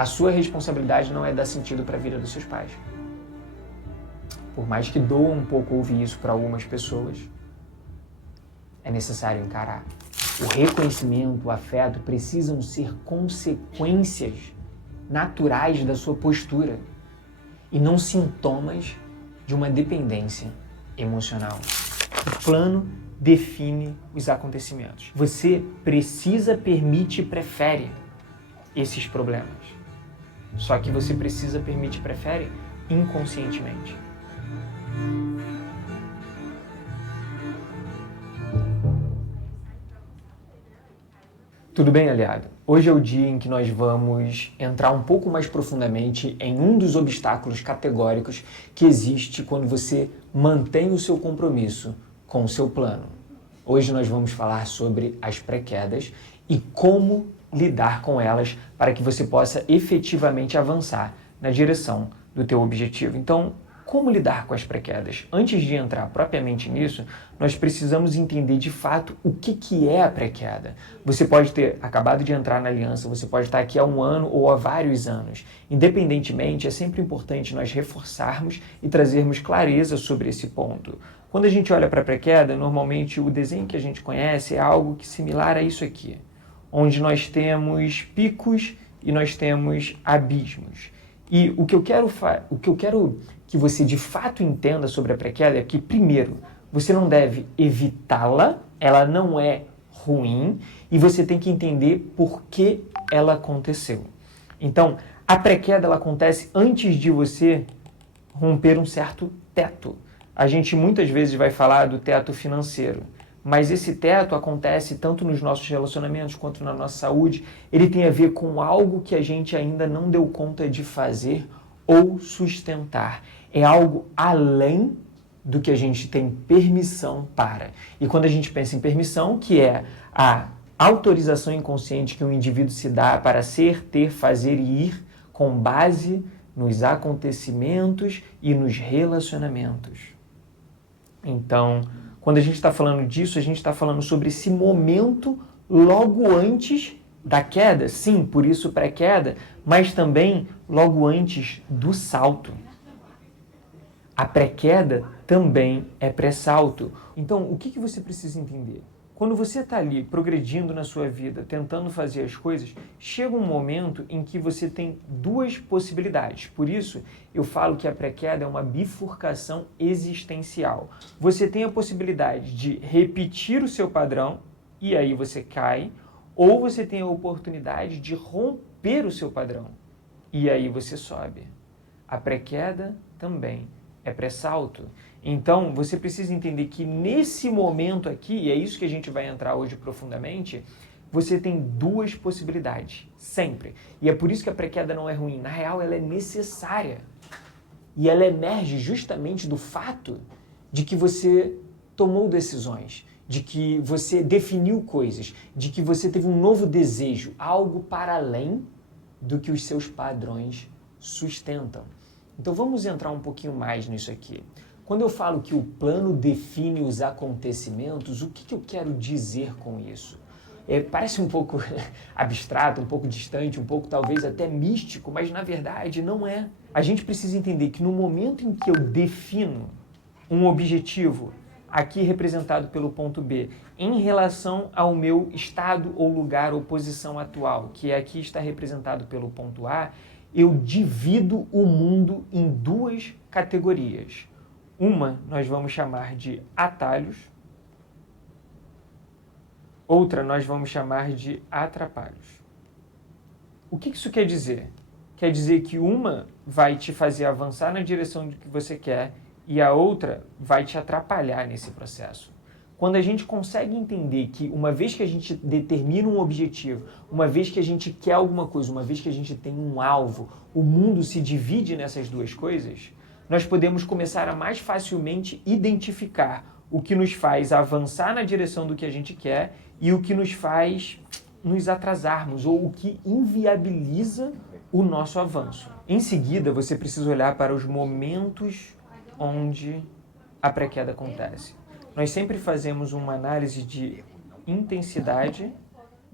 A sua responsabilidade não é dar sentido para a vida dos seus pais. Por mais que doa um pouco ouvir isso para algumas pessoas, é necessário encarar. O reconhecimento, o afeto precisam ser consequências naturais da sua postura e não sintomas de uma dependência emocional. O plano define os acontecimentos. Você precisa, permite e prefere esses problemas. Só que você precisa, permite e prefere inconscientemente. Tudo bem, aliado? Hoje é o dia em que nós vamos entrar um pouco mais profundamente em um dos obstáculos categóricos que existe quando você mantém o seu compromisso com o seu plano. Hoje nós vamos falar sobre as pré-quedas e como lidar com elas para que você possa efetivamente avançar na direção do teu objetivo. Então, como lidar com as pré-quedas? Antes de entrar propriamente nisso, nós precisamos entender de fato o que é a pré-queda. Você pode ter acabado de entrar na aliança, você pode estar aqui há um ano ou há vários anos. Independentemente, é sempre importante nós reforçarmos e trazermos clareza sobre esse ponto. Quando a gente olha para a pré-queda, normalmente o desenho que a gente conhece é algo similar a isso aqui, onde nós temos picos e nós temos abismos. E o que eu quero que você de fato entenda sobre a pré-queda é que, primeiro, você não deve evitá-la, ela não é ruim, e você tem que entender por que ela aconteceu. Então, a pré-queda ela acontece antes de você romper um certo teto. A gente muitas vezes vai falar do teto financeiro, mas esse teto acontece tanto nos nossos relacionamentos quanto na nossa saúde. Ele tem a ver com algo que a gente ainda não deu conta de fazer ou sustentar. É algo além do que a gente tem permissão para. E quando a gente pensa em permissão, que é a autorização inconsciente que um indivíduo se dá para ser, ter, fazer e ir com base nos acontecimentos e nos relacionamentos. Então, quando a gente está falando disso, a gente está falando sobre esse momento logo antes da queda, sim, por isso pré-queda, mas também logo antes do salto. A pré-queda também é pré-salto. Então, o que você precisa entender? Quando você está ali progredindo na sua vida, tentando fazer as coisas, chega um momento em que você tem duas possibilidades. Por isso, eu falo que a pré-queda é uma bifurcação existencial. Você tem a possibilidade de repetir o seu padrão, e aí você cai, ou você tem a oportunidade de romper o seu padrão, e aí você sobe. A pré-queda também é pré-salto. Então, você precisa entender que nesse momento aqui, e é isso que a gente vai entrar hoje profundamente, você tem duas possibilidades, sempre. E é por isso que a pré-queda não é ruim. Na real, ela é necessária. E ela emerge justamente do fato de que você tomou decisões, de que você definiu coisas, de que você teve um novo desejo, algo para além do que os seus padrões sustentam. Então, vamos entrar um pouquinho mais nisso aqui. Quando eu falo que o plano define os acontecimentos, o que eu quero dizer com isso? Parece um pouco abstrato, um pouco distante, um pouco talvez até místico, mas na verdade não é. A gente precisa entender que no momento em que eu defino um objetivo, aqui representado pelo ponto B, em relação ao meu estado ou lugar ou posição atual, que aqui está representado pelo ponto A, eu divido o mundo em duas categorias. Uma nós vamos chamar de atalhos, outra nós vamos chamar de atrapalhos. O que isso quer dizer? Quer dizer que uma vai te fazer avançar na direção do que você quer e a outra vai te atrapalhar nesse processo. Quando a gente consegue entender que uma vez que a gente determina um objetivo, uma vez que a gente quer alguma coisa, uma vez que a gente tem um alvo, o mundo se divide nessas duas coisas, nós podemos começar a mais facilmente identificar o que nos faz avançar na direção do que a gente quer e o que nos faz nos atrasarmos ou o que inviabiliza o nosso avanço. Em seguida, você precisa olhar para os momentos onde a pré-queda acontece. Nós sempre fazemos uma análise de intensidade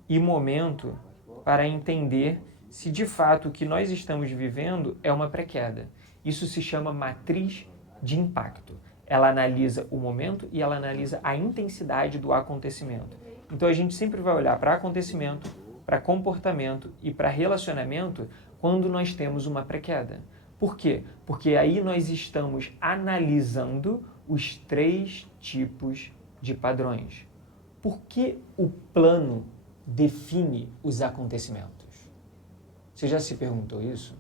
e momento para entender se de fato o que nós estamos vivendo é uma pré-queda. Isso se chama matriz de impacto. Ela analisa o momento e ela analisa a intensidade do acontecimento. Então a gente sempre vai olhar para acontecimento, para comportamento e para relacionamento quando nós temos uma pré-queda. Por quê? Porque aí nós estamos analisando os 3 tipos de padrões. Por que o plano define os acontecimentos? Você já se perguntou isso?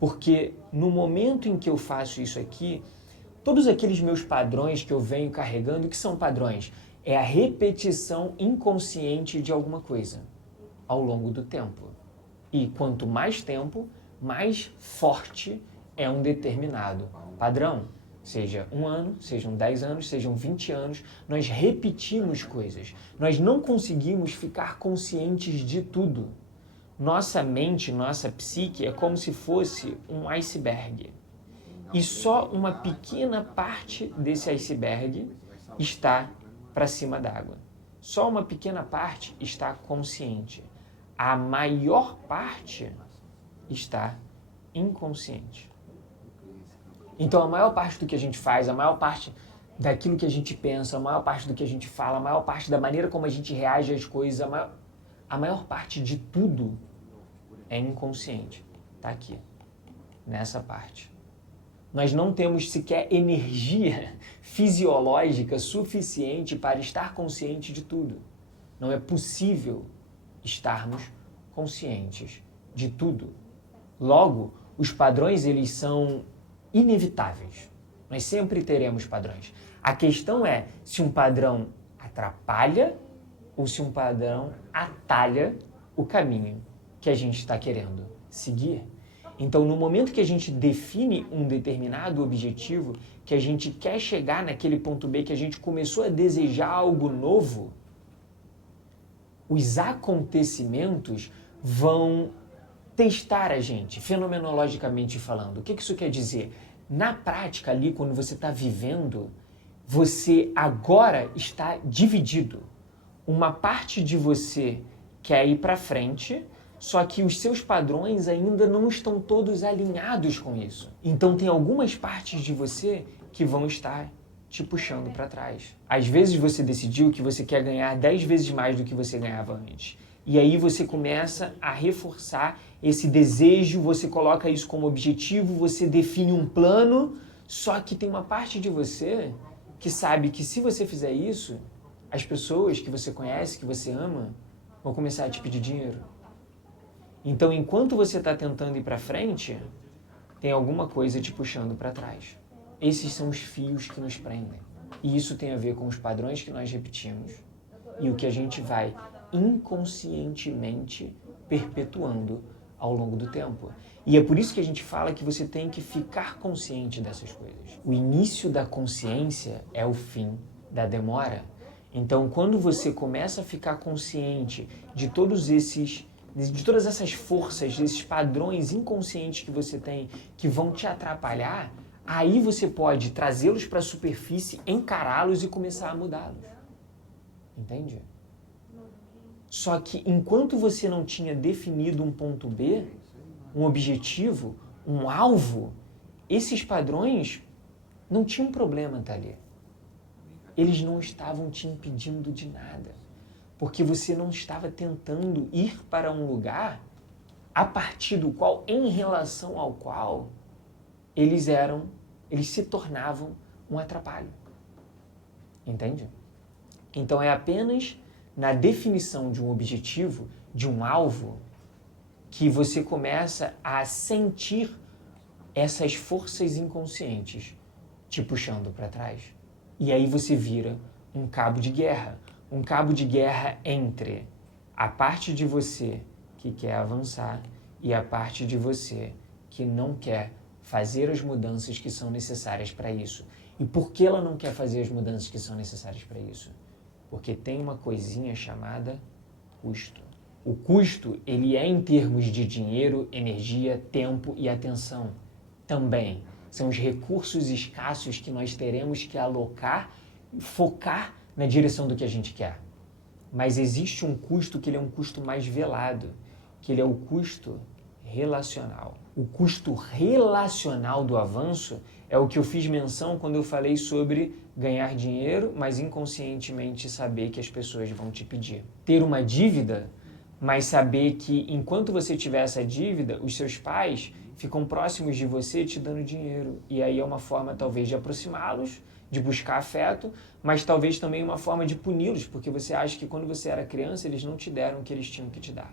Porque no momento em que eu faço isso aqui, todos aqueles meus padrões que eu venho carregando, o que são padrões? É a repetição inconsciente de alguma coisa ao longo do tempo. E quanto mais tempo, mais forte é um determinado padrão. Seja 1 ano, sejam 10 anos, sejam 20 anos, nós repetimos coisas. Nós não conseguimos ficar conscientes de tudo. Nossa mente, nossa psique é como se fosse um iceberg. E só uma pequena parte desse iceberg está para cima d'água. Só uma pequena parte está consciente. A maior parte está inconsciente. Então, a maior parte do que a gente faz, a maior parte daquilo que a gente pensa, a maior parte do que a gente fala, a maior parte da maneira como a gente reage às coisas, a maior parte de tudo é inconsciente. Está aqui, nessa parte. Nós não temos sequer energia fisiológica suficiente para estar consciente de tudo. Não é possível estarmos conscientes de tudo. Logo, os padrões, eles são inevitáveis. Nós sempre teremos padrões. A questão é se um padrão atrapalha ou se um padrão atalha o caminho que a gente está querendo seguir. Então, no momento que a gente define um determinado objetivo, que a gente quer chegar naquele ponto B, que a gente começou a desejar algo novo, os acontecimentos vão testar a gente, fenomenologicamente falando. O que isso quer dizer? Na prática ali, quando você está vivendo, você agora está dividido. Uma parte de você quer ir para frente, só que os seus padrões ainda não estão todos alinhados com isso. Então tem algumas partes de você que vão estar te puxando para trás. Às vezes você decidiu que você quer ganhar 10 vezes mais do que você ganhava antes. E aí você começa a reforçar esse desejo, você coloca isso como objetivo, você define um plano, só que tem uma parte de você que sabe que se você fizer isso, as pessoas que você conhece, que você ama, vão começar a te pedir dinheiro. Então, enquanto você está tentando ir para frente, tem alguma coisa te puxando para trás. Esses são os fios que nos prendem. E isso tem a ver com os padrões que nós repetimos e o que a gente vai inconscientemente perpetuando ao longo do tempo. E é por isso que a gente fala que você tem que ficar consciente dessas coisas. O início da consciência é o fim da demora. Então, quando você começa a ficar consciente de todas essas forças, desses padrões inconscientes que você tem, que vão te atrapalhar, aí você pode trazê-los para a superfície, encará-los e começar a mudá-los. Entende? Só que enquanto você não tinha definido um ponto B, um objetivo, um alvo, esses padrões não tinham problema estar ali. Eles não estavam te impedindo de nada. Porque você não estava tentando ir para um lugar a partir do qual, em relação ao qual, eles se tornavam um atrapalho. Entende? Então é apenas na definição de um objetivo, de um alvo, que você começa a sentir essas forças inconscientes te puxando para trás. E aí você vira um cabo de guerra. Um cabo de guerra entre a parte de você que quer avançar e a parte de você que não quer fazer as mudanças que são necessárias para isso. E por que ela não quer fazer as mudanças que são necessárias para isso? Porque tem uma coisinha chamada custo. O custo, ele é em termos de dinheiro, energia, tempo e atenção. Também são os recursos escassos que nós teremos que alocar e focar na direção do que a gente quer. Mas existe um custo que ele é um custo mais velado. que ele é o custo relacional. O custo relacional do avanço é o que eu fiz menção quando eu falei sobre ganhar dinheiro, mas inconscientemente saber que as pessoas vão te pedir. Ter uma dívida, mas saber que enquanto você tiver essa dívida, os seus pais ficam próximos de você te dando dinheiro. E aí é uma forma talvez de aproximá-los, de buscar afeto, mas talvez também uma forma de puni-los, porque você acha que quando você era criança eles não te deram o que eles tinham que te dar.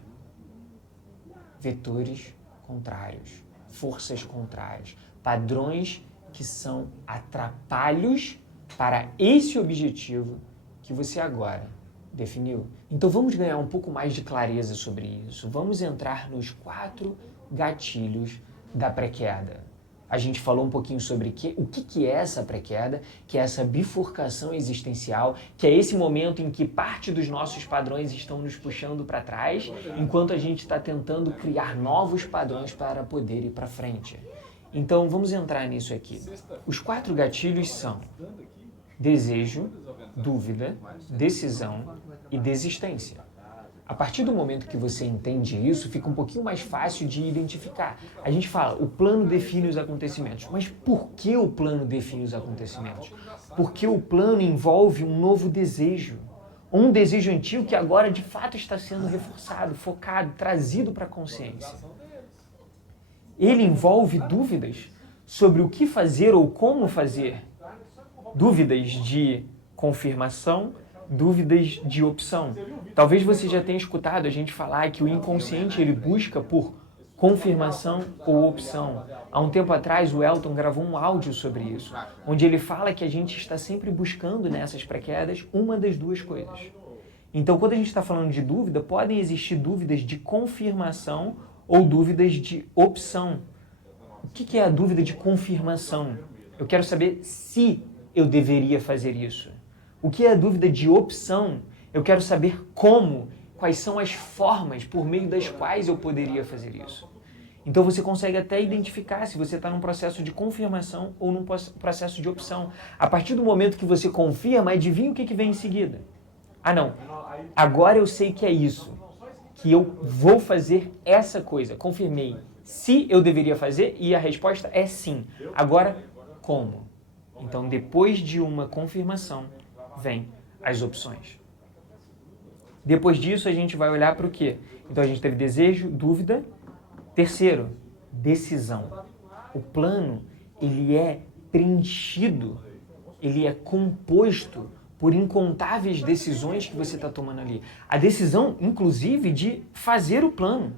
Vetores contrários, forças contrárias, padrões que são atrapalhos para esse objetivo que você agora definiu. Então vamos ganhar um pouco mais de clareza sobre isso. Vamos entrar nos 4 gatilhos da pré-queda. A gente falou um pouquinho sobre o que é essa pré-queda, que é essa bifurcação existencial, que é esse momento em que parte dos nossos padrões estão nos puxando para trás, enquanto a gente está tentando criar novos padrões para poder ir para frente. Então vamos entrar nisso aqui. Os 4 gatilhos são desejo, dúvida, decisão e desistência. A partir do momento que você entende isso, fica um pouquinho mais fácil de identificar. A gente fala, o plano define os acontecimentos. Mas por que o plano define os acontecimentos? Porque o plano envolve um novo desejo. Um desejo antigo que agora de fato está sendo reforçado, focado, trazido para a consciência. Ele envolve dúvidas sobre o que fazer ou como fazer. Dúvidas de confirmação, dúvidas de opção. Talvez você já tenha escutado a gente falar que o inconsciente ele busca por confirmação ou opção. Há um tempo atrás o Elton gravou um áudio sobre isso, onde ele fala que a gente está sempre buscando nessas pré-quedas uma das 2 coisas. Então quando a gente está falando de dúvida, podem existir dúvidas de confirmação ou dúvidas de opção. O que é a dúvida de confirmação? Eu quero saber se eu deveria fazer isso. O que é a dúvida de opção? Eu quero saber como, quais são as formas por meio das quais eu poderia fazer isso. Então você consegue até identificar se você está num processo de confirmação ou num processo de opção. A partir do momento que você confirma, adivinha o que vem em seguida? Ah não, agora eu sei que é isso, que eu vou fazer essa coisa. Confirmei se eu deveria fazer e a resposta é sim. Agora, como? Então depois de uma confirmação, vem as opções. Depois disso, a gente vai olhar para o quê? Então, a gente teve desejo, dúvida. Terceiro, decisão. O plano, ele é preenchido, ele é composto por incontáveis decisões que você está tomando ali. A decisão, inclusive, de fazer o plano.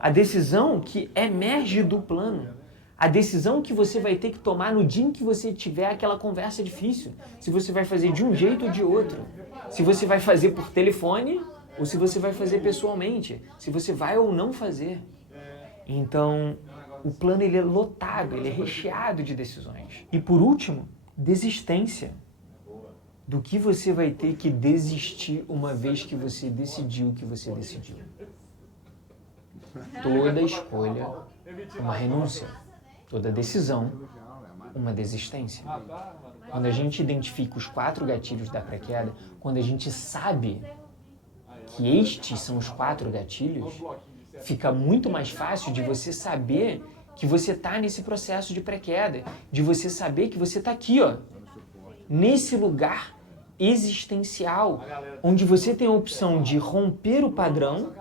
A decisão que emerge do plano. A decisão que você vai ter que tomar no dia em que você tiver aquela conversa difícil. Se você vai fazer de um jeito ou de outro. Se você vai fazer por telefone ou se você vai fazer pessoalmente. Se você vai ou não fazer. Então, o plano ele é lotado, ele é recheado de decisões. E por último, desistência. Do que você vai ter que desistir uma vez que você decidiu o que você decidiu. Toda escolha é uma renúncia. Toda decisão, uma desistência. Quando a gente identifica os 4 gatilhos da pré-queda, quando a gente sabe que estes são os 4 gatilhos, fica muito mais fácil de você saber que você está nesse processo de pré-queda, de você saber que você está aqui, ó, nesse lugar existencial, onde você tem a opção de romper o padrão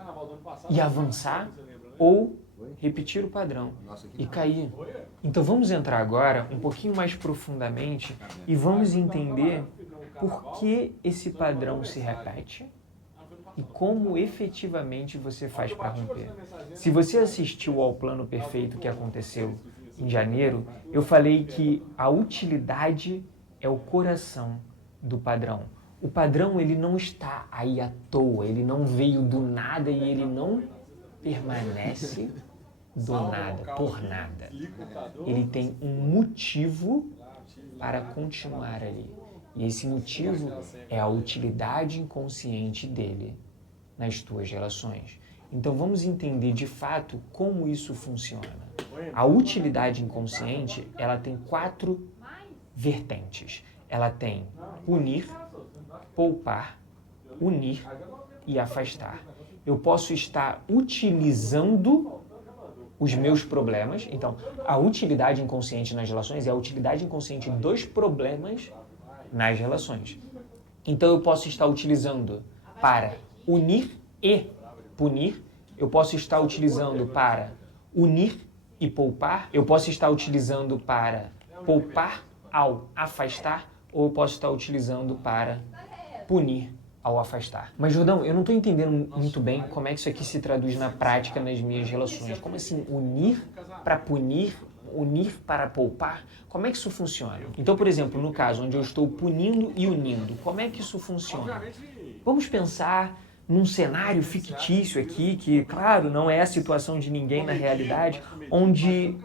e avançar, ou repetir o padrão e cair. Então vamos entrar agora um pouquinho mais profundamente e vamos entender por que esse padrão se repete e como efetivamente você faz para romper. Se você assistiu ao plano perfeito que aconteceu em janeiro, eu falei que a utilidade é o coração do padrão. O padrão ele não está aí à toa, ele não veio do nada e ele não permanece do nada, por nada. Ele tem um motivo para continuar ali. E esse motivo é a utilidade inconsciente dele nas tuas relações. Então vamos entender de fato como isso funciona. A utilidade inconsciente, ela tem 4 vertentes. Ela tem punir, poupar, unir e afastar. eu posso estar utilizando os meus problemas. Então, a utilidade inconsciente nas relações é a utilidade inconsciente dos problemas nas relações. Então, eu posso estar utilizando para unir e punir. Eu posso estar utilizando para unir e poupar. Eu posso estar utilizando para poupar ao afastar. Ou eu posso estar utilizando para punir ao afastar. Mas, Jordão, eu não estou entendendo muito bem como é que isso aqui se traduz na prática nas minhas relações. Como assim, unir para punir, unir para poupar? Como é que isso funciona? Então, por exemplo, no caso onde eu estou punindo e unindo, como é que isso funciona? Vamos pensar num cenário fictício aqui, que, claro, não é a situação de ninguém na realidade, onde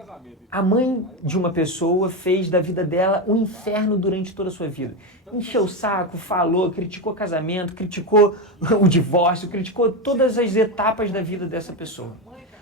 a mãe de uma pessoa fez da vida dela um inferno durante toda a sua vida. Encheu o saco, falou, criticou o casamento, criticou o divórcio, criticou todas as etapas da vida dessa pessoa.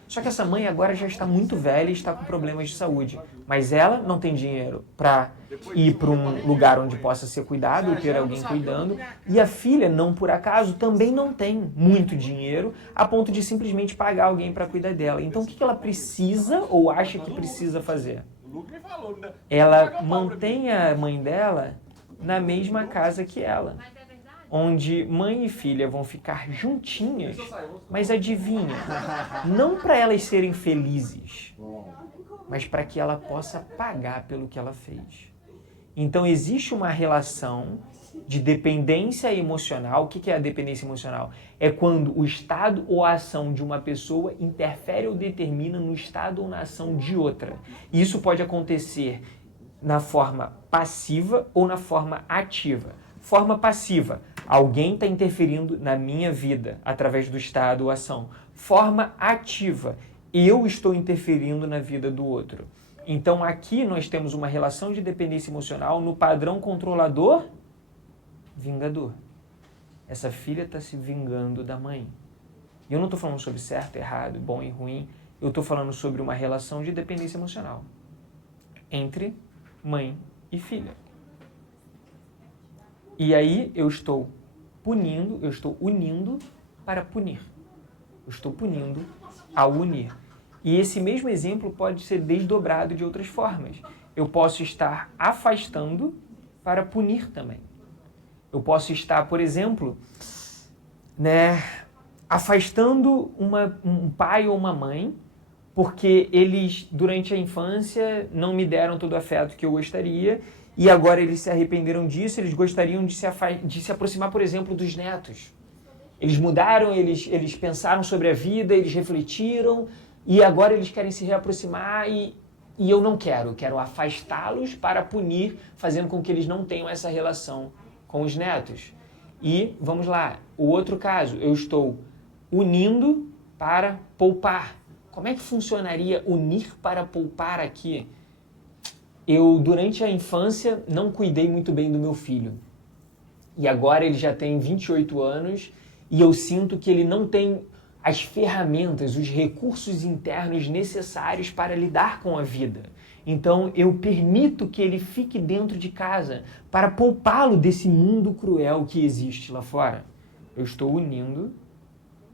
Só que essa mãe agora já está muito velha e está com problemas de saúde. Mas ela não tem dinheiro para ir para um lugar onde possa ser cuidado ou ter alguém cuidando. E a filha, não por acaso, também não tem muito dinheiro a ponto de simplesmente pagar alguém para cuidar dela. Então o que ela precisa ou acha que precisa fazer? Ela mantém a mãe dela na mesma casa que ela, onde mãe e filha vão ficar juntinhas, mas adivinha, não para elas serem felizes, mas para que ela possa pagar pelo que ela fez. Então existe uma relação de dependência emocional. O que é a dependência emocional? É quando o estado ou a ação de uma pessoa interfere ou determina no estado ou na ação de outra. E isso pode acontecer na forma passiva ou na forma ativa. Forma passiva, alguém está interferindo na minha vida através do estado ou ação. Forma ativa, eu estou interferindo na vida do outro. Então aqui nós temos uma relação de dependência emocional no padrão controlador-vingador. Essa filha está se vingando da mãe. E eu não estou falando sobre certo, errado, bom e ruim. Eu estou falando sobre uma relação de dependência emocional entre mãe e filha. E aí eu estou punindo, eu estou unindo para punir. Eu estou punindo ao unir. E esse mesmo exemplo pode ser desdobrado de outras formas. Eu posso estar afastando para punir também. Eu posso estar, por exemplo, afastando um pai ou uma mãe porque eles, durante a infância, não me deram todo o afeto que eu gostaria e agora eles se arrependeram disso, eles gostariam de se aproximar, por exemplo, dos netos. Eles mudaram, eles pensaram sobre a vida, eles refletiram e agora eles querem se reaproximar e eu não quero afastá-los para punir, fazendo com que eles não tenham essa relação com os netos. E, vamos lá, o outro caso, eu estou unindo para poupar. Como é que funcionaria unir para poupar aqui? Eu, durante a infância, não cuidei muito bem do meu filho. E agora ele já tem 28 anos e eu sinto que ele não tem as ferramentas, os recursos internos necessários para lidar com a vida. Então eu permito que ele fique dentro de casa para poupá-lo desse mundo cruel que existe lá fora. Eu estou unindo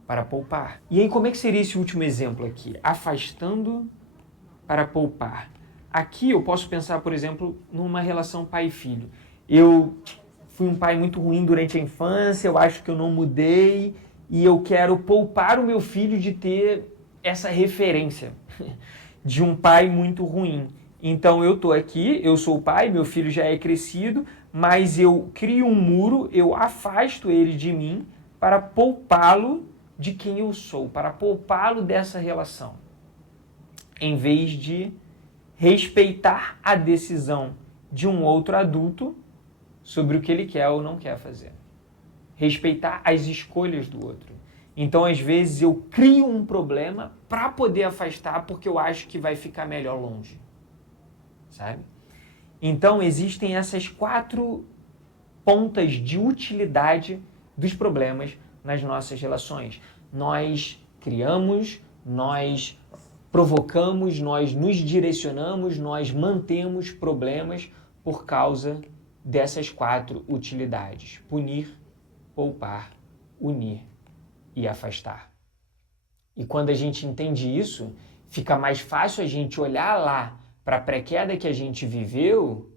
para poupar. E aí como é que seria esse último exemplo aqui? Afastando para poupar. Aqui eu posso pensar, por exemplo, numa relação pai e filho. Eu fui um pai muito ruim durante a infância, eu acho que eu não mudei e eu quero poupar o meu filho de ter essa referência de um pai muito ruim. Então eu estou aqui, eu sou o pai, meu filho já é crescido, mas eu crio um muro, eu afasto ele de mim para poupá-lo de quem eu sou, para poupá-lo dessa relação, em vez de respeitar a decisão de um outro adulto sobre o que ele quer ou não quer fazer. Respeitar as escolhas do outro. Então, às vezes, eu crio um problema para poder afastar porque eu acho que vai ficar melhor longe. Sabe? Então, existem essas 4 pontas de utilidade dos problemas nas nossas relações. Nós criamos, nós provocamos, nós nos direcionamos, nós mantemos problemas por causa dessas 4 utilidades: punir, poupar, unir e afastar. E quando a gente entende isso, fica mais fácil a gente olhar lá para a pré-queda que a gente viveu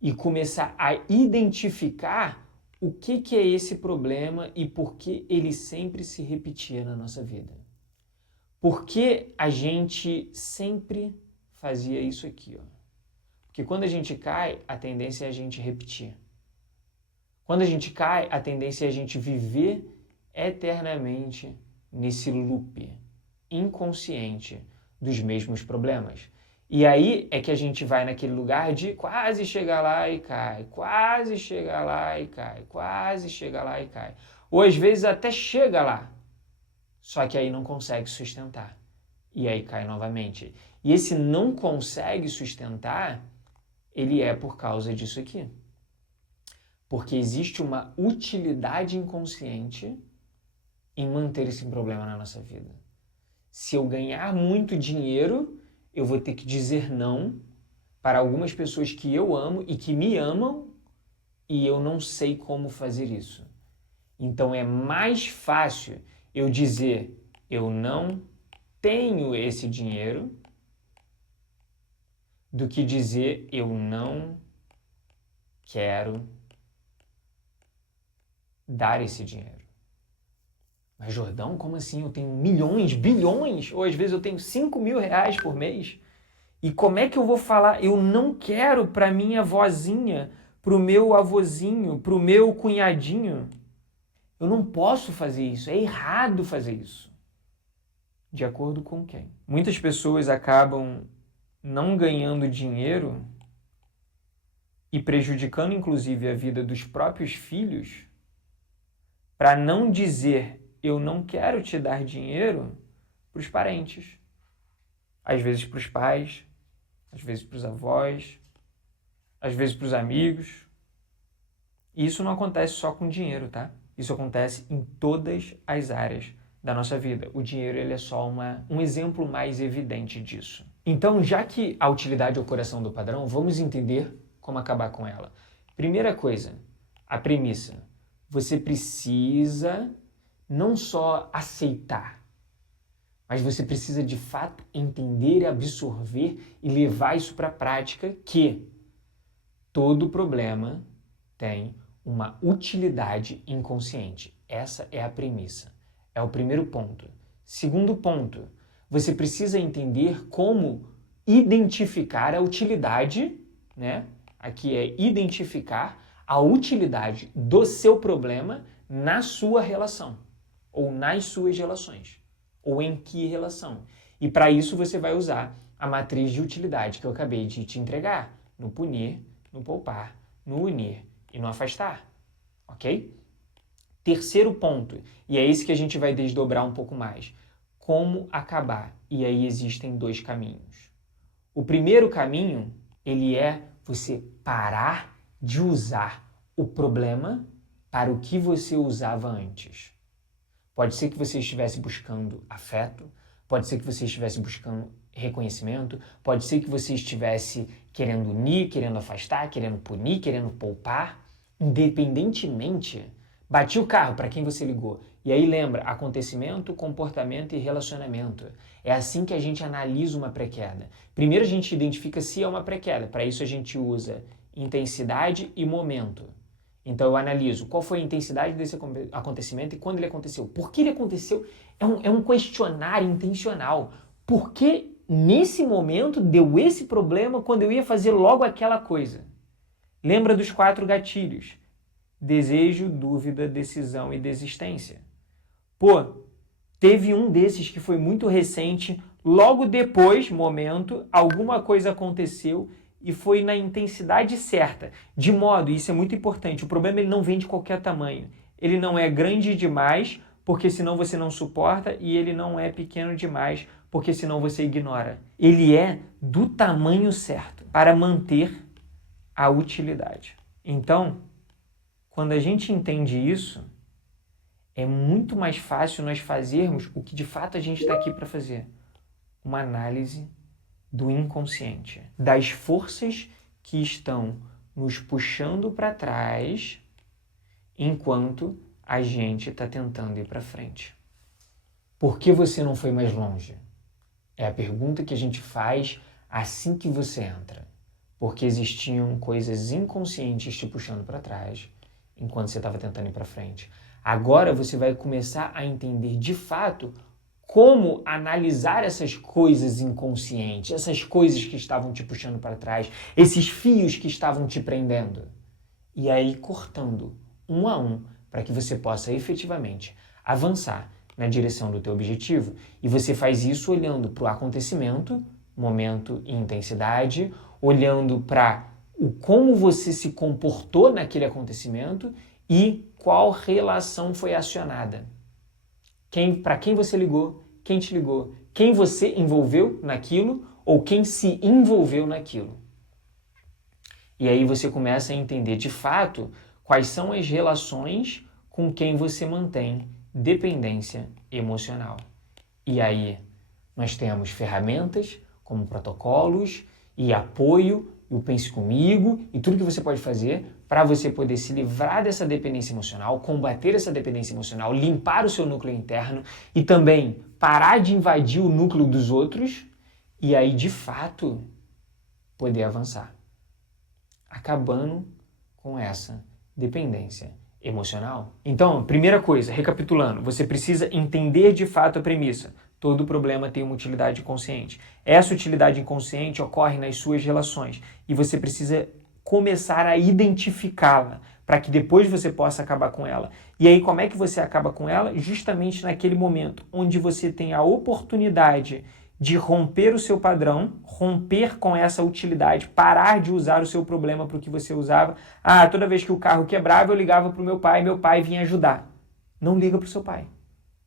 e começar a identificar o que é esse problema e por que ele sempre se repetia na nossa vida. Por que a gente sempre fazia isso aqui, ó? Porque quando a gente cai, a tendência é a gente repetir. Quando a gente cai, a tendência é a gente viver eternamente nesse loop inconsciente dos mesmos problemas. E aí é que a gente vai naquele lugar de quase chegar lá e cai, quase chegar lá e cai, quase chegar lá e cai. Ou às vezes até chega lá, só que aí não consegue sustentar. E aí cai novamente. E esse não consegue sustentar, ele é por causa disso aqui. Porque existe uma utilidade inconsciente em manter esse problema na nossa vida. Se eu ganhar muito dinheiro, eu vou ter que dizer não para algumas pessoas que eu amo e que me amam e eu não sei como fazer isso. Então é mais fácil eu dizer eu não tenho esse dinheiro do que dizer eu não quero dar esse dinheiro. Mas Jordão, como assim? Eu tenho milhões, bilhões, ou às vezes eu tenho 5.000 reais por mês. E como é que eu vou falar? Eu não quero para minha vozinha, para o meu avôzinho, para o meu cunhadinho. Eu não posso fazer isso, é errado fazer isso. De acordo com quem? Muitas pessoas acabam não ganhando dinheiro e prejudicando inclusive a vida dos próprios filhos para não dizer eu não quero te dar dinheiro para os parentes. Às vezes para os pais, às vezes para os avós, às vezes para os amigos. E isso não acontece só com dinheiro, tá? Isso acontece em todas as áreas da nossa vida. O dinheiro ele é só um exemplo mais evidente disso. Então, já que a utilidade é o coração do padrão, vamos entender como acabar com ela. Primeira coisa, a premissa. Você precisa não só aceitar, mas você precisa de fato entender, absorver e levar isso para a prática que todo problema tem uma utilidade inconsciente. Essa é a premissa. É o primeiro ponto. Segundo ponto, você precisa entender como identificar a utilidade, né? Aqui é identificar a utilidade do seu problema na sua relação, ou nas suas relações, ou em que relação. E para isso você vai usar a matriz de utilidade que eu acabei de te entregar, no punir, no poupar, no unir e no afastar, ok? Terceiro ponto, e é esse que a gente vai desdobrar um pouco mais, como acabar. E aí existem dois caminhos. O primeiro caminho, ele é você parar de usar o problema para o que você usava antes. Pode ser que você estivesse buscando afeto, pode ser que você estivesse buscando reconhecimento, pode ser que você estivesse querendo unir, querendo afastar, querendo punir, querendo poupar. Independentemente, bati o carro para quem você ligou. E aí lembra, acontecimento, comportamento e relacionamento. É assim que a gente analisa uma pré-queda. Primeiro a gente identifica se é uma pré-queda. Para isso a gente usa intensidade e momento. Então eu analiso qual foi a intensidade desse acontecimento e quando ele aconteceu. Por que ele aconteceu? É um questionário intencional. Por que nesse momento deu esse problema quando eu ia fazer logo aquela coisa? Lembra dos 4 gatilhos. Desejo, dúvida, decisão e desistência. Pô, teve um desses que foi muito recente, logo depois, momento, alguma coisa aconteceu e foi na intensidade certa. De modo, isso é muito importante, o problema ele não vem de qualquer tamanho. Ele não é grande demais, porque senão você não suporta, e ele não é pequeno demais, porque senão você ignora. Ele é do tamanho certo para manter a utilidade. Então, quando a gente entende isso, é muito mais fácil nós fazermos o que de fato a gente está aqui para fazer. Uma análise do inconsciente, das forças que estão nos puxando para trás enquanto a gente está tentando ir para frente. Por que você não foi mais longe? É a pergunta que a gente faz assim que você entra. Porque existiam coisas inconscientes te puxando para trás enquanto você estava tentando ir para frente. Agora você vai começar a entender de fato como analisar essas coisas inconscientes, essas coisas que estavam te puxando para trás, esses fios que estavam te prendendo. E aí cortando um a um para que você possa efetivamente avançar na direção do teu objetivo. E você faz isso olhando para o acontecimento, momento e intensidade, olhando para como você se comportou naquele acontecimento e qual relação foi acionada. Para quem você ligou, quem te ligou, quem você envolveu naquilo ou quem se envolveu naquilo. E aí você começa a entender de fato quais são as relações com quem você mantém dependência emocional. E aí nós temos ferramentas como protocolos e apoio, e o Pense Comigo, e tudo que você pode fazer para você poder se livrar dessa dependência emocional, combater essa dependência emocional, limpar o seu núcleo interno e também parar de invadir o núcleo dos outros e aí, de fato, poder avançar. Acabando com essa dependência emocional. Então, primeira coisa, recapitulando, você precisa entender de fato a premissa. Todo problema tem uma utilidade inconsciente. Essa utilidade inconsciente ocorre nas suas relações e você precisa começar a identificá-la para que depois você possa acabar com ela. E aí, como é que você acaba com ela? Justamente naquele momento onde você tem a oportunidade de romper o seu padrão, romper com essa utilidade, parar de usar o seu problema para o que você usava. Toda vez que o carro quebrava, eu ligava para o meu pai vinha ajudar. Não liga para o seu pai.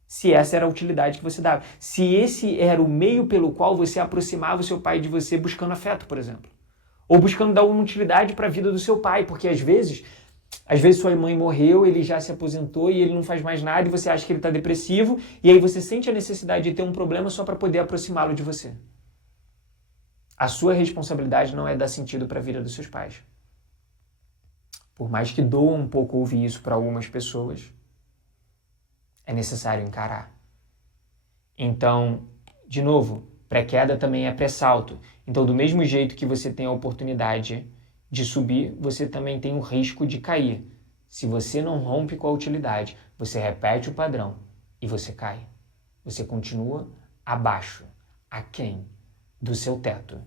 Se essa era a utilidade que você dava. Se esse era o meio pelo qual você aproximava o seu pai de você buscando afeto, por exemplo. Ou buscando dar uma utilidade para a vida do seu pai, porque às vezes sua mãe morreu, ele já se aposentou e ele não faz mais nada e você acha que ele está depressivo e aí você sente a necessidade de ter um problema só para poder aproximá-lo de você. A sua responsabilidade não é dar sentido para a vida dos seus pais. Por mais que doa um pouco ouvir isso para algumas pessoas, é necessário encarar. Então, de novo, pré-queda também é pré-salto. Então, do mesmo jeito que você tem a oportunidade de subir, você também tem o risco de cair. Se você não rompe com a utilidade, você repete o padrão e você cai. Você continua abaixo, aquém do seu teto.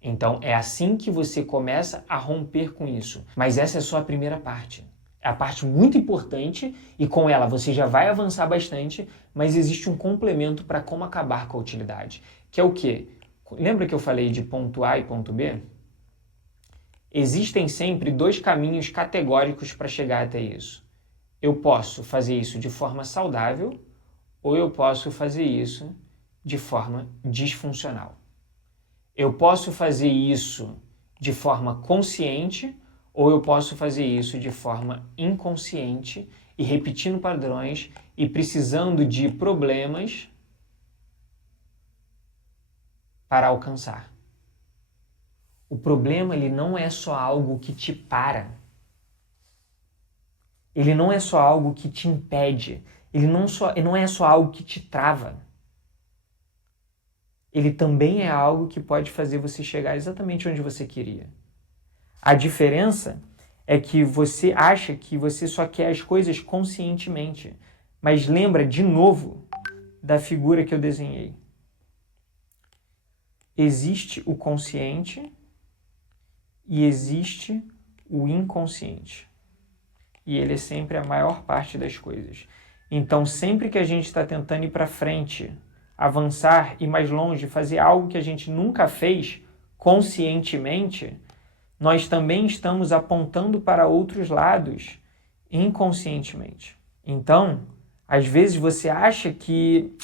Então, é assim que você começa a romper com isso. Mas essa é só a primeira parte. É a parte muito importante e com ela você já vai avançar bastante, mas existe um complemento para como acabar com a utilidade. Que é o quê? Lembra que eu falei de ponto A e ponto B? Existem sempre dois caminhos categóricos para chegar até isso. Eu posso fazer isso de forma saudável ou eu posso fazer isso de forma disfuncional. Eu posso fazer isso de forma consciente ou eu posso fazer isso de forma inconsciente e repetindo padrões e precisando de problemas para alcançar. O problema, ele não é só algo que te para. Ele não é só algo que te impede. Ele não é só algo que te trava. Ele também é algo que pode fazer você chegar exatamente onde você queria. A diferença é que você acha que você só quer as coisas conscientemente. Mas lembra de novo da figura que eu desenhei. Existe o consciente e existe o inconsciente. E ele é sempre a maior parte das coisas. Então, sempre que a gente está tentando ir para frente, avançar, ir mais longe, fazer algo que a gente nunca fez conscientemente, nós também estamos apontando para outros lados inconscientemente. Então, às vezes você acha que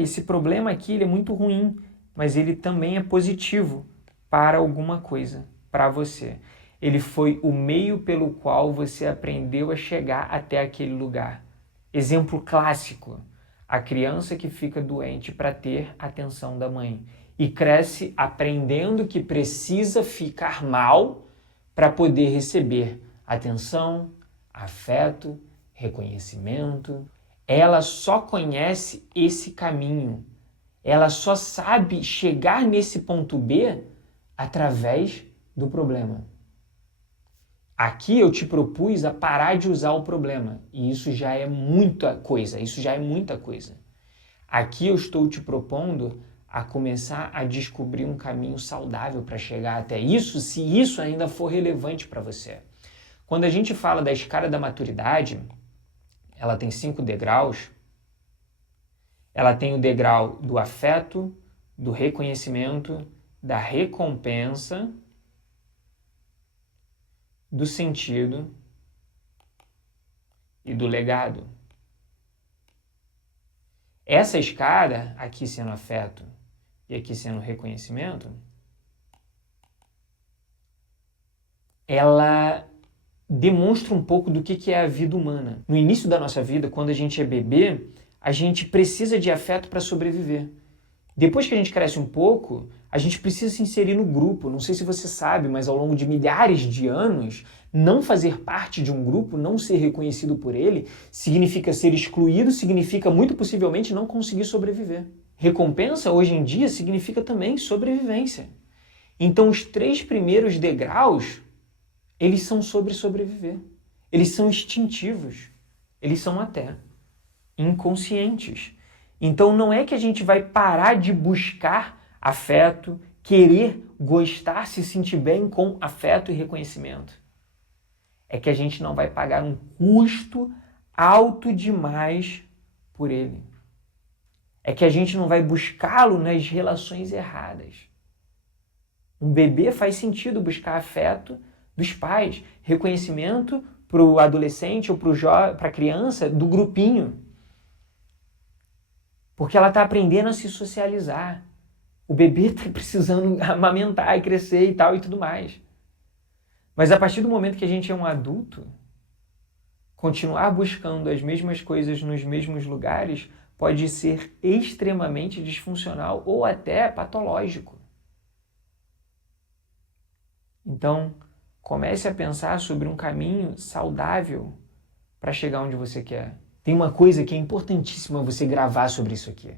esse problema aqui ele é muito ruim, mas ele também é positivo para alguma coisa, para você. Ele foi o meio pelo qual você aprendeu a chegar até aquele lugar. Exemplo clássico, a criança que fica doente para ter atenção da mãe e cresce aprendendo que precisa ficar mal para poder receber atenção, afeto, reconhecimento. ela só conhece esse caminho. Ela só sabe chegar nesse ponto B através do problema. Aqui eu te propus a parar de usar o problema, e isso já é muita coisa, Aqui eu estou te propondo a começar a descobrir um caminho saudável para chegar até isso, se isso ainda for relevante para você. Quando a gente fala da escala da maturidade, ela tem 5 degraus. Ela tem o degrau do afeto, do reconhecimento, da recompensa, do sentido e do legado. Essa escada, aqui sendo afeto e aqui sendo reconhecimento, ela demonstra um pouco do que é a vida humana. No início da nossa vida, quando a gente é bebê, a gente precisa de afeto para sobreviver. Depois que a gente cresce um pouco, a gente precisa se inserir no grupo. Não sei se você sabe, mas ao longo de milhares de anos, não fazer parte de um grupo, não ser reconhecido por ele, significa ser excluído, significa muito possivelmente não conseguir sobreviver. Recompensa, hoje em dia, significa também sobrevivência. Então, os 3 primeiros degraus, eles são sobre sobreviver. Eles são instintivos. Eles são até inconscientes. Então não é que a gente vai parar de buscar afeto, querer gostar, se sentir bem com afeto e reconhecimento. É que a gente não vai pagar um custo alto demais por ele. É que a gente não vai buscá-lo nas relações erradas. Um bebê faz sentido buscar afeto dos pais, reconhecimento para o adolescente ou para a criança do grupinho. Porque ela está aprendendo a se socializar. O bebê está precisando amamentar e crescer e tal e tudo mais. Mas a partir do momento que a gente é um adulto, continuar buscando as mesmas coisas nos mesmos lugares pode ser extremamente disfuncional ou até patológico. Então, comece a pensar sobre um caminho saudável para chegar onde você quer. Tem uma coisa que é importantíssima você gravar sobre isso aqui.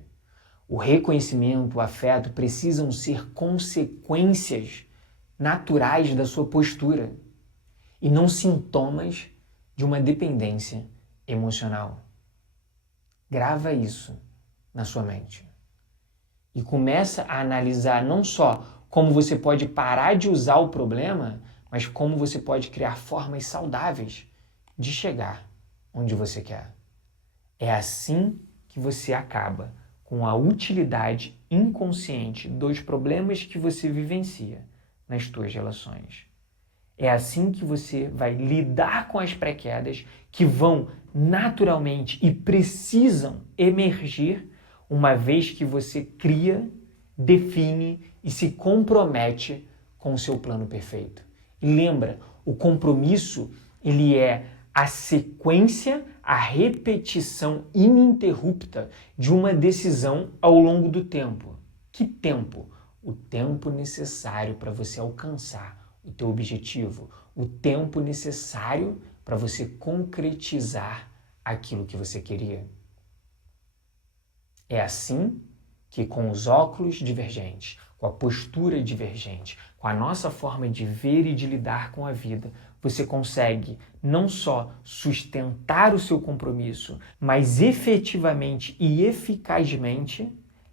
O reconhecimento, o afeto precisam ser consequências naturais da sua postura e não sintomas de uma dependência emocional. Grava isso na sua mente. E começa a analisar não só como você pode parar de usar o problema, mas como você pode criar formas saudáveis de chegar onde você quer. É assim que você acaba com a utilidade inconsciente dos problemas que você vivencia nas suas relações. É assim que você vai lidar com as pré-quedas que vão naturalmente e precisam emergir uma vez que você cria, define e se compromete com o seu plano perfeito. E lembra, o compromisso, ele é a sequência, a repetição ininterrupta de uma decisão ao longo do tempo. Que tempo? O tempo necessário para você alcançar o teu objetivo, o tempo necessário para você concretizar aquilo que você queria. É assim que, com os óculos divergentes, com a postura divergente, com a nossa forma de ver e de lidar com a vida, você consegue não só sustentar o seu compromisso, mas efetivamente e eficazmente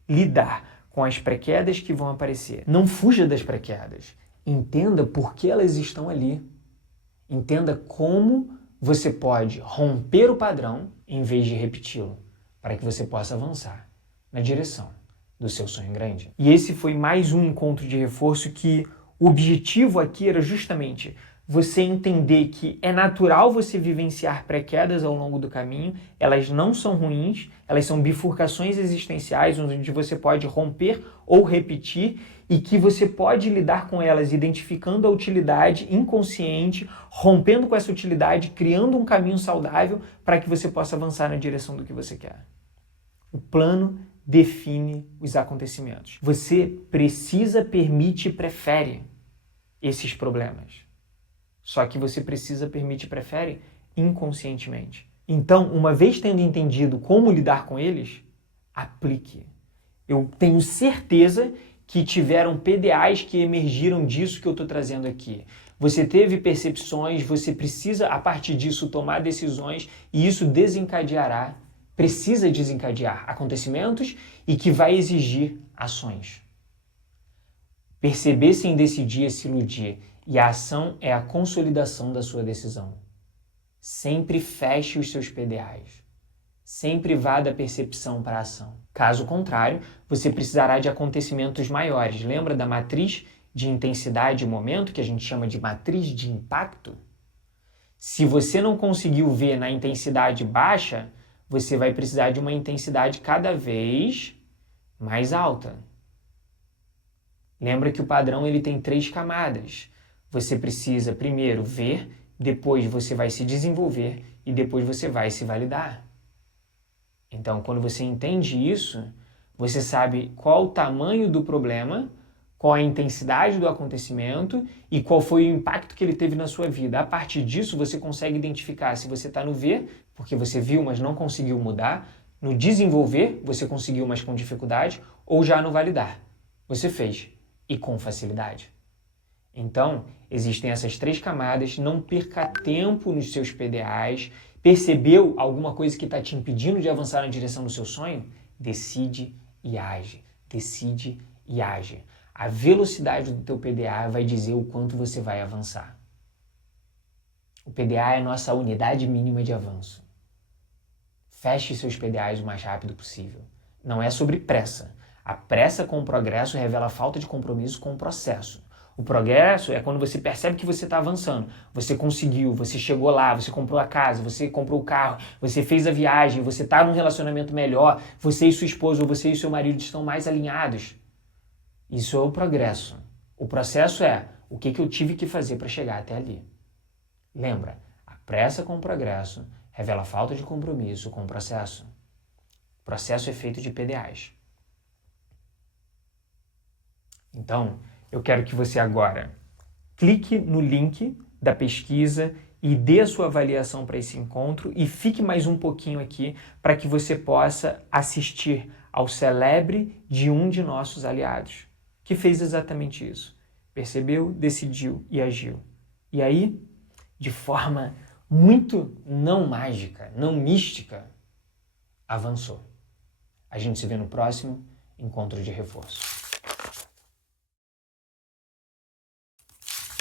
lidar com as pré-quedas que vão aparecer. Não fuja das pré-quedas. Entenda por que elas estão ali. Entenda como você pode romper o padrão em vez de repeti-lo, para que você possa avançar na direção do seu sonho grande. E esse foi mais um encontro de reforço que o objetivo aqui era justamente você entender que é natural você vivenciar pré-quedas ao longo do caminho, elas não são ruins, elas são bifurcações existenciais onde você pode romper ou repetir e que você pode lidar com elas identificando a utilidade inconsciente, rompendo com essa utilidade, criando um caminho saudável para que você possa avançar na direção do que você quer. O plano define os acontecimentos. Você precisa, permite e prefere esses problemas. Só que você precisa, permite e prefere inconscientemente. Então, uma vez tendo entendido como lidar com eles, aplique. Eu tenho certeza que tiveram PDAs que emergiram disso que eu estou trazendo aqui. Você teve percepções, você precisa, a partir disso, tomar decisões e isso precisa desencadear acontecimentos e que vai exigir ações. Perceber sem decidir é se iludir e a ação é a consolidação da sua decisão. Sempre feche os seus PDAs. Sempre vá da percepção para a ação. Caso contrário, você precisará de acontecimentos maiores. Lembra da matriz de intensidade e momento, que a gente chama de matriz de impacto? Se você não conseguiu ver na intensidade baixa, você vai precisar de uma intensidade cada vez mais alta. Lembra que o padrão ele tem 3 camadas. Você precisa primeiro ver, depois você vai se desenvolver e depois você vai se validar. Então, quando você entende isso, você sabe qual o tamanho do problema, qual a intensidade do acontecimento e qual foi o impacto que ele teve na sua vida. A partir disso, você consegue identificar se você está no ver, porque você viu, mas não conseguiu mudar, no desenvolver, você conseguiu, mas com dificuldade, ou já no validar. Você fez, e com facilidade. Então, existem essas 3 camadas, não perca tempo nos seus PDAs. Percebeu alguma coisa que está te impedindo de avançar na direção do seu sonho? Decide e age. Decide e age. A velocidade do teu PDA vai dizer o quanto você vai avançar. O PDA é a nossa unidade mínima de avanço. Feche seus PDAs o mais rápido possível. Não é sobre pressa. A pressa com o progresso revela a falta de compromisso com o processo. O progresso é quando você percebe que você está avançando. Você conseguiu, você chegou lá, você comprou a casa, você comprou o carro, você fez a viagem, você está num relacionamento melhor, você e sua esposa ou você e seu marido estão mais alinhados. Isso é o progresso. O processo é o que eu tive que fazer para chegar até ali. Lembra, a pressa com o progresso revela a falta de compromisso com o processo. O processo é feito de PDAs. Então, eu quero que você agora clique no link da pesquisa e dê a sua avaliação para esse encontro e fique mais um pouquinho aqui para que você possa assistir ao celebre de um de nossos aliados, que fez exatamente isso. Percebeu, decidiu e agiu. E aí, de forma muito não mágica, não mística, avançou. A gente se vê no próximo encontro de reforço.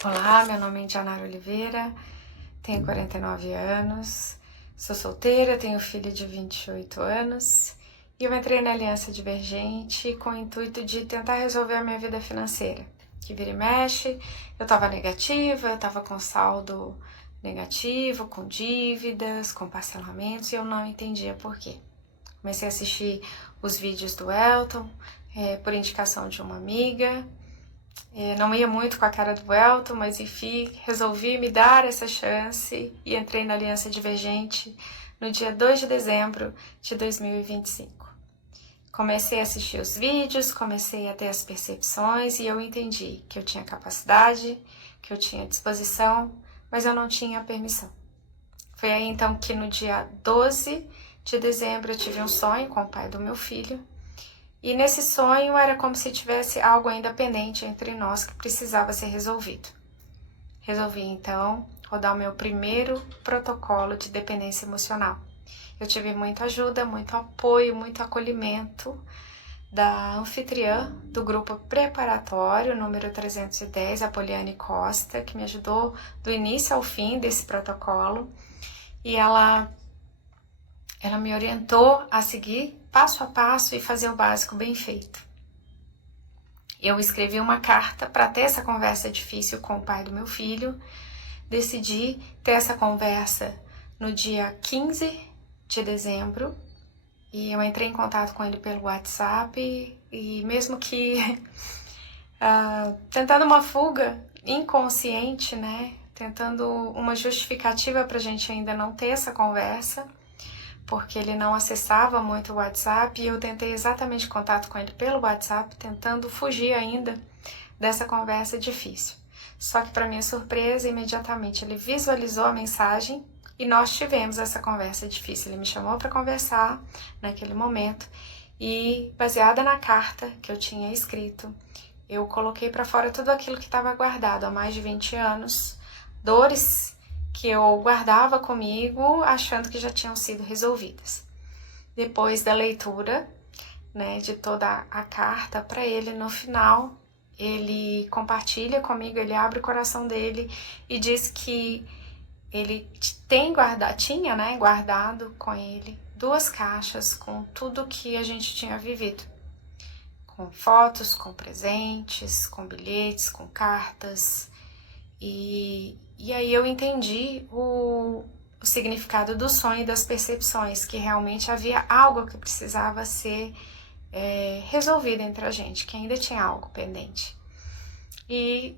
Olá, meu nome é Indianara Oliveira, tenho 49 anos, sou solteira, tenho filho de 28 anos e eu entrei na Aliança Divergente com o intuito de tentar resolver a minha vida financeira. Que vira e mexe, eu estava negativa, eu estava com saldo negativo, com dívidas, com parcelamentos e eu não entendia por quê. Comecei a assistir os vídeos do Elton, por indicação de uma amiga. Não ia muito com a cara do Elton, mas enfim, resolvi me dar essa chance e entrei na Aliança Divergente no dia 2 de dezembro de 2025. Comecei a assistir os vídeos, comecei a ter as percepções e eu entendi que eu tinha capacidade, que eu tinha disposição, mas eu não tinha permissão. Foi aí então que no dia 12 de dezembro eu tive um sonho com o pai do meu filho. E nesse sonho era como se tivesse algo ainda pendente entre nós que precisava ser resolvido. Resolvi então rodar o meu primeiro protocolo de dependência emocional. Eu tive muita ajuda, muito apoio, muito acolhimento da anfitriã do grupo preparatório, número 310, a Poliane Costa, que me ajudou do início ao fim desse protocolo. E ela me orientou a seguir passo a passo e fazer o básico bem feito. Eu escrevi uma carta para ter essa conversa difícil com o pai do meu filho. Decidi ter essa conversa no dia 15 de dezembro e eu entrei em contato com ele pelo WhatsApp e mesmo que tentando uma fuga inconsciente, né? Tentando uma justificativa para a gente ainda não ter essa conversa, porque ele não acessava muito o WhatsApp e eu tentei exatamente contato com ele pelo WhatsApp, tentando fugir ainda dessa conversa difícil. Só que para minha surpresa, imediatamente ele visualizou a mensagem E nós tivemos essa conversa difícil. Ele me chamou para conversar naquele momento e, baseada na carta que eu tinha escrito, eu coloquei para fora tudo aquilo que estava guardado há mais de 20 anos, dores que eu guardava comigo, achando que já tinham sido resolvidas. Depois da leitura, né, de toda a carta para ele, no final, ele compartilha comigo, ele abre o coração dele e diz que ele tinha guardado com ele 2 caixas com tudo que a gente tinha vivido. Com fotos, com presentes, com bilhetes, com cartas. E aí eu entendi o significado do sonho e das percepções, que realmente havia algo que precisava ser resolvido entre a gente, que ainda tinha algo pendente. E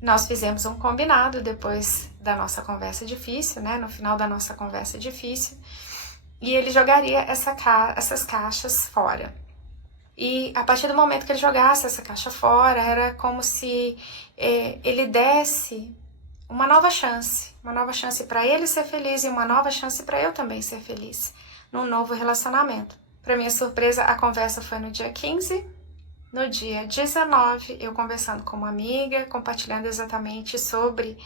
nós fizemos um combinado depois da nossa conversa difícil, né? No final da nossa conversa difícil, e ele jogaria essas caixas fora. E a partir do momento que ele jogasse essa caixa fora, era como se ele desse uma nova chance para ele ser feliz e uma nova chance para eu também ser feliz num novo relacionamento. Para minha surpresa, a conversa foi no dia 15. No dia 19, eu conversando com uma amiga, compartilhando exatamente sobre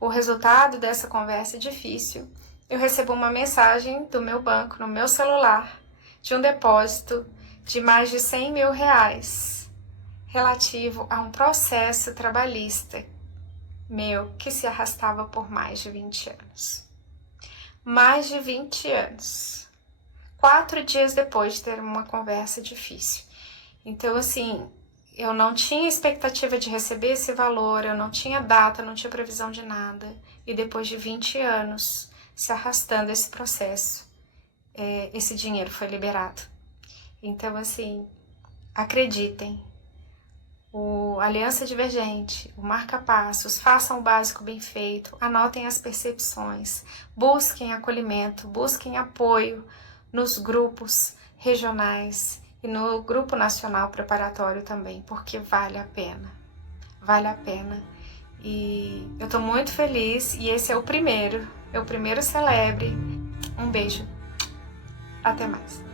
o resultado dessa conversa difícil, eu recebo uma mensagem do meu banco, no meu celular, de um depósito de mais de 100 mil reais, relativo a um processo trabalhista meu que se arrastava por mais de 20 anos. Mais de 20 anos. 4 dias depois de ter uma conversa difícil. Então, assim, eu não tinha expectativa de receber esse valor, eu não tinha data, não tinha previsão de nada. E depois de 20 anos se arrastando esse processo, esse dinheiro foi liberado. Então, assim, acreditem. O Aliança Divergente, o marca-passos, façam o básico bem feito, anotem as percepções, busquem acolhimento, busquem apoio nos grupos regionais e no grupo nacional preparatório também, porque vale a pena. Vale a pena. E eu tô muito feliz e esse é o primeiro celebre. Um beijo. Até mais.